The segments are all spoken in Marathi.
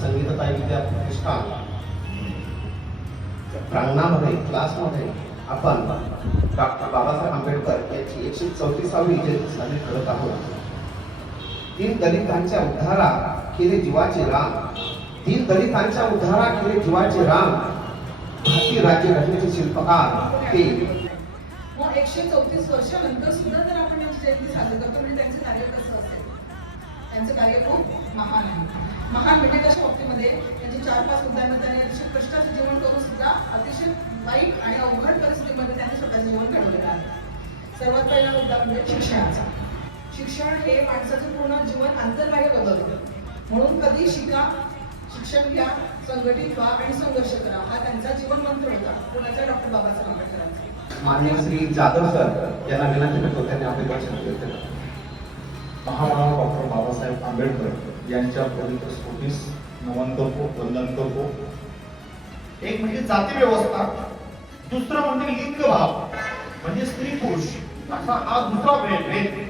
संगीतताई विद्या प्रतिष्ठान प्रांगणामध्ये क्लासमध्ये आपण डॉक्टर बाबासाहेब आंबेडकर यांची एकशे चौतीसावी जयंती साजरी करत आहोत. तीन दलितांच्या उद्धारा केले जीवाचे राम. तीन दलितांच्या उद्धारा केले जीवाचे राम. भारतीय राज्य घटनेचे शिल्पकार ते. एकशे चौतीस वर्षानंतर सुद्धा जर आपण त्यांची जयंती साजरी करतो म्हणजे त्यांचे कार्य कसं? त्यांचं कार्य खूप महान आहे. महान म्हणजे कशा बाबतीमध्ये? त्यांचे चार पाच मुद्द्यांना त्यांनी अतिशय कष्टाचं जीवन करून सुद्धा अतिशय वाईट आणि अवघड परिस्थितीमध्ये त्यांनी स्वतःचं जीवन घडवलेलं आहे. सर्वात पहिला मुद्दा म्हणजे शिक्षणाचा. शिक्षण हे माणसाचं पूर्ण जीवन अंतर्बाह्य बदलतं. म्हणून कधी शिका शिक्षण घ्या संघटित व्हा आणि संघर्ष करा. हा त्यांचा जीवन मंत्र होता. पुण्याच्या डॉक्टर बाबासाहेब आंबेडकरांचा. मान्य श्री जाधव सर यांना विनंती करतो त्यांनी आपले भाषण. महामानव डॉक्टर बाबासाहेब आंबेडकर यांच्या पवित्र स्फोटीस नमन करतो वंदन करतो एक म्हणजे जाती व्यवस्था दुसरं म्हणजे लिंग भाव म्हणजे स्त्री पुरुष. असा हा दुसरा भेद भेद.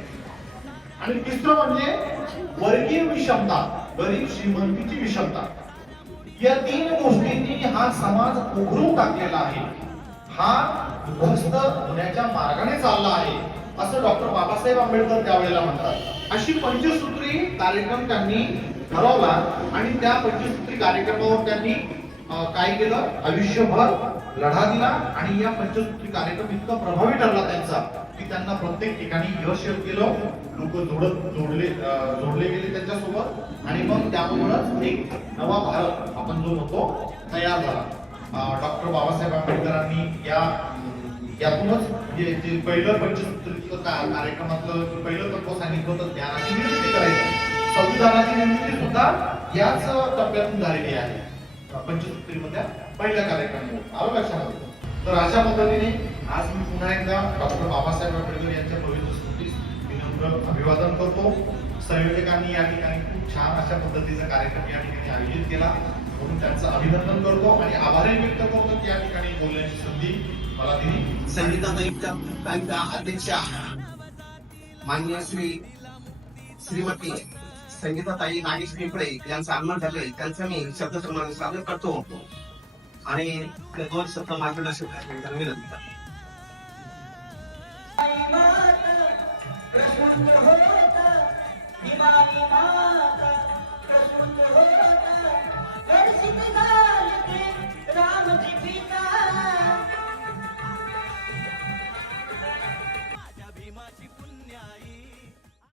आणि तिसरं म्हणजे वर्गीय विषमता गरीब श्रीमंतीची विषमता. या तीन गोष्टींनी हा समाज उघडून टाकलेला आहे. हा ध्वस्त होण्याच्या मार्गाने चालला आहे असं डॉक्टर बाबासाहेब आंबेडकर त्यावेळेला म्हणतात. अशी पंचसूत्री कार्यक्रम त्यांनी ठरवला आणि त्या पंचसूत्री कार्यक्रमावर त्यांनी काय केलं? आयुष्यभर लढा दिला आणि या पंचसूत्री कार्यक्रम इतका प्रभावी ठरला त्यांचा की त्यांना प्रत्येक ठिकाणी यश केलं लोक जोडत जोडले जोडले गेले त्यांच्यासोबत आणि मग त्यामुळेच एक नवा भारत आपण जो होतो तयार झाला. डॉक्टर बाबासाहेब आंबेडकरांनी या यातूनच म्हणजे जे पहिलं पंचसूत्रीचं कार्यक्रमातलं पहिलं तत्व सांगितलं होतं ज्ञानाची निर्मिती करायची. संविधानाची निर्मिती सुद्धा याच टप्प्यातून झालेली आहे. पंचसूत्रीमधल्या पहिल्या कार्यक्रमामध्ये आलं लक्षामध्ये तर अशा पद्धतीने आज मी पुन्हा एकदा डॉक्टर बाबासाहेब आंबेडकर यांच्या पवित्र स्मृतीस अभिवादन करतो. संयोजकांनी या ठिकाणी खूप छान अशा पद्धतीचा कार्यक्रम या ठिकाणी आयोजित केला. म्हणून त्यांचं अभिनंदन करतो आणि आभारही व्यक्त करतो की या ठिकाणी बोलण्याची संधी मला दिली. संगीताताईच्या ताईच्या अध्यक्षा मान्य श्री श्रीमती संगीताताई नागेश पिंपळे यांचं आगमन झाले त्यांचं मी शब्द सादर करतो. आणि दोन शब्द मार्गदर्शक विनंती करतो. होता दिमागी माता प्रसूत